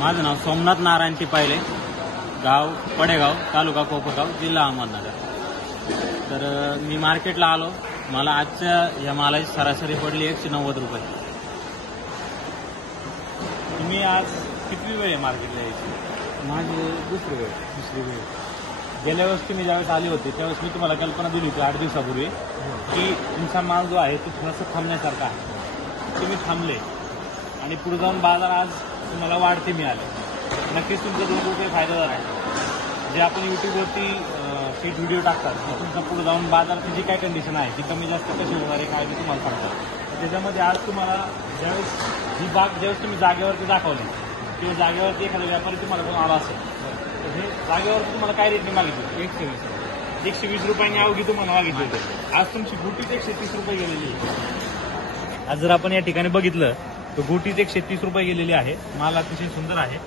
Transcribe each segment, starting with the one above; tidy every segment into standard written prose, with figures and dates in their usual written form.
माझं नाव सोमनाथ नारायण टिपायले, गाव पडेगाव, तालुका कोपरगाव, जिल्हा अहमदनगर। तर मी मार्केटला आलो, मला आजच्या या मालाची सरासरी पडली 190 रुपये। तुम्ही आज किती वेळ आहे मार्केटला यायची? माझी दुसरी वेळ। गेल्या वेळेस तुम्ही ज्यावेळेस आले होते त्यावेळेस मी तुम्हाला कल्पना दिली होती 8 दिवसापूर्वी की तुमचा माल जो आहे तो थोडासा थांबण्यासारखा आहे। तुम्ही थांबले आणि पुढे जाऊन बाजार आज तुम्हाला वाढते मिळाले। नक्कीच तुमचा 2 रुपये फायदादार आहे। जे आपण यूट्यूबवरती सीट व्हिडिओ टाकतात तुमचा पुढे जाऊन बाजाराची जी काय कंडिशन आहे ती कमी जास्त कशी होणार आहे काय मी तुम्हाला सांगतो। त्याच्यामध्ये आज तुम्हाला ज्यावेळेस ही बाग ज्यावेळेस तुम्ही जागेवरती दाखवली किंवा जागेवरती एखादा व्यापारी तुम्हाला कोण आला असेल तर हे जागेवरती तुम्हाला काय रेटने मागितली? 120 रुपयांनी अवघी तुम्हाला मागितली होती। आज तुमची गुटीच 130 रुपये गेलेली आहे। आज जर आपण या ठिकाणी बघितलं तर गुटीच 130 रुपये गेलेली आहे। माल अतिशय सुंदर आहे।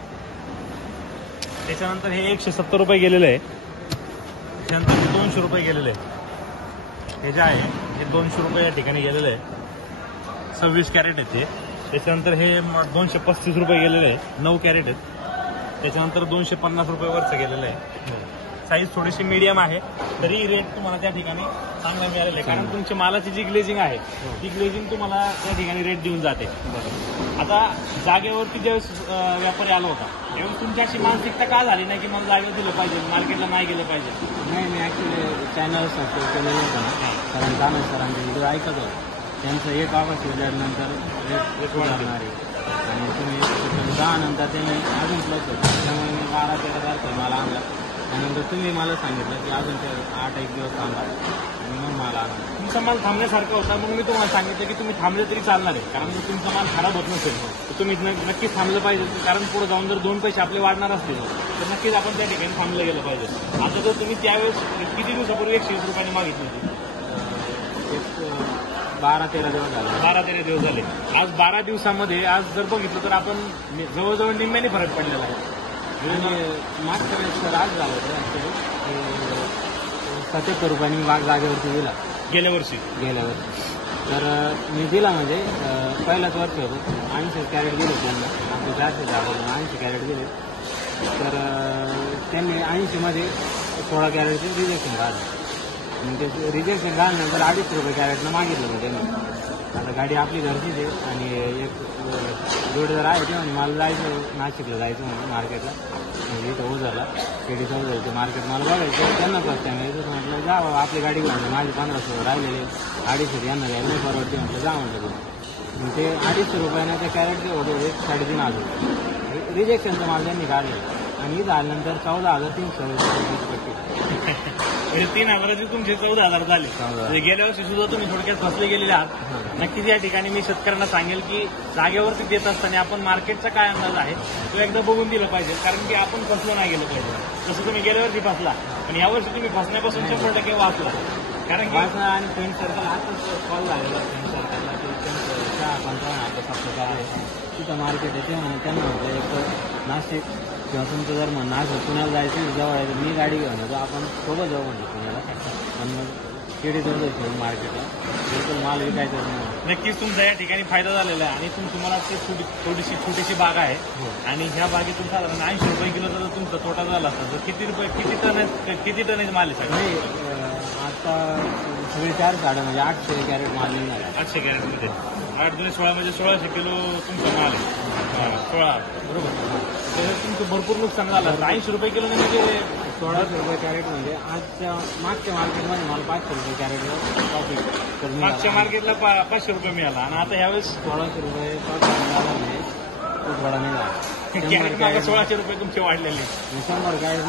त्याच्यानंतर हे 170 रुपये गेलेले आहे। त्याच्यानंतर हे 200 रुपये गेलेले आहे। हे जे आहे हे 200 रुपये या ठिकाणी गेलेले आहे। 26 कॅरेट आहेत ते। त्याच्यानंतर हे 235 रुपये गेलेले आहे, 9 कॅरेट आहेत। त्याच्यानंतर 250 रुपये वरचं गेलेलं आहे। साईज थोडीशी मीडियम आहे तरी रेट तुम्हाला त्या ठिकाणी चांगला मिळालेला आहे, कारण तुमची मालाची जी ग्लेजिंग आहे ती ग्लेजिंग तुम्हाला त्या ठिकाणी रेट देऊन जाते। आता जागेवरती ज्यावेळेस व्यापारी आला होता त्यावेळेस तुमची अशी मानसिकता का झाली नाही की मला जागेवर दिलं पाहिजे, मार्केटला नाही गेलं पाहिजे? नाही, मी ॲक्च्युली चॅनल सबस्क्राईब केलेलं होतं ना, कारण दानव सरांचे व्हिडिओ ऐकत होतो। त्यांचं एक आवाज दिल्यानंतर रेट वाढणार आहे आणि तुम्ही 10 नंतर त्याने अजून प्लस होतं, त्यामुळे मी 12-13 तारखेला मला आणला। त्यानंतर तुम्ही मला सांगितलं की अजून ते 8-1 दिवस थांबा आणि मग मला आणा। तुमचा माल थांबण्यासारखा होता म्हणून मी तुम्हाला सांगितलं की तुम्ही थांबले तरी चालणार आहे, कारण जर तुमचा माल खराब होत नसेल तर तुम्ही नक्कीच थांबलं पाहिजे, कारण पुढे जाऊन जर 2 पैसे आपले वाढणार असतील तर नक्कीच आपण त्या ठिकाणी थांबलं गेलं पाहिजे। आता जर तुम्ही त्यावेळेस किती दिवसापूर्वी 120 रुपयांनी मागितली होती? 12-13 दिवस झाले। 12-13 दिवस झाले। आज 12 दिवसामध्ये आज जर बघितलं तर आपण जवळजवळ निम्म्याने फरक पडलेला आहे। आणि मागच्या वेळेस तर आज झालं होतं ॲक्च्युली 77 रुपयांनी मी बाग जागेवरती दिला गेल्या वर्षी। तर मी दिला म्हणजे पहिलाच वर्ष होतं, 80 कॅरेट दिले त्यांना, आपले 400 जागेवर 80 कॅरेट दिले। तर त्यांनी 80मध्ये 16 कॅरेटचे रिजेक्शन काढलं। मग ते रिजेक्शन काढल्यानंतर 250 रुपये कॅरेटनं मागितलं मग त्यांनी। आता गाडी आपली घरचीच आहे आणि एक जोडदार आहे ते, म्हणजे मला जायचं नाशिकला जायचं म्हणजे मार्केटला, म्हणजे इथं ओझरला शेडी चौधरी ते मार्केट मला बघायचं। त्यांना फक्त यायचं म्हटलं जा बाबा आपली गाडी घेऊन, माझे 1500 राहिलेले 250 यांना घ्यायला नाही परवडते म्हटलं जा म्हटलं तुम्ही। मग ते 250 रुपयानं ते कॅरेटचे होते 3,500 रिजेक्शनचं माल त्यांनी काढलं आणि इथं आल्यानंतर 14,300 रुपये म्हणजे 3,000चे तुमचे 14,000 झाले। गेल्या वर्षी सुद्धा तुम्ही थोडक्यात फसले गेलेले आहात। नक्कीच या ठिकाणी मी शेतकऱ्यांना सांगेल की जागेवरती देत असताना आपण मार्केटचा काय अंदाज आहे तो एकदा बघून दिलं पाहिजे, कारण की आपण फसलो नाही गेलं पाहिजे। जसं तुम्ही गेल्या वर्षी फसला पण यावर्षी तुम्ही फसण्यापासून 100% वाचला, कारण की आणि फ्रेंड सर्कल आताच कॉल झालेला फ्रेंड सर्कलला की त्यांचं 55 तिथं मार्केट आहे ते म्हणे, त्यांना म्हटलं एक नाशिक किंवा तुमचं जर म्हणणं असं पुण्याला जायचं जवळ आहे मी गाडी घेऊन येतो, आपण सोबत जाऊ म्हणजे पुण्याला, पण मग केडी जवळ ठेवून मार्केटला बिलकुल माल विकायचं नाही। नक्कीच तुमचा या ठिकाणी फायदा झालेला आहे आणि तुम्हाला ते थोडीशी छोटीशी बाग आहे आणि ह्या बागेतून साधारण 80 रुपये किलो जर तुमचा तोटा झाला असता तर किती टन माल आहे? नाही, आता सगळे 4 साड्या म्हणजे 800 कॅरेट माल निघणार आहे। 800 कॅरेटमध्ये 8×16 म्हणजे 1600 किलो तुमचा माल आहे। 16 बरोबर। तर तुमचं भरपूर नुकसान झालं असतं। 80 रुपये किलो म्हणजे 1600 रुपये कॅरेट म्हणजे आजच्या मागच्या मार्केटमध्ये मला 500 रुपये कॅरेटला प्रॉफिट। मागच्या मार्केटला 500 रुपये मिळाला आणि आता ह्यावेळेस 1600 रुपये प्रॉफिट मिळाला म्हणजे खूप थोडा नाही झाला। कॅरेट 1600 रुपये तुमचे वाढलेले। 100 कॅरेट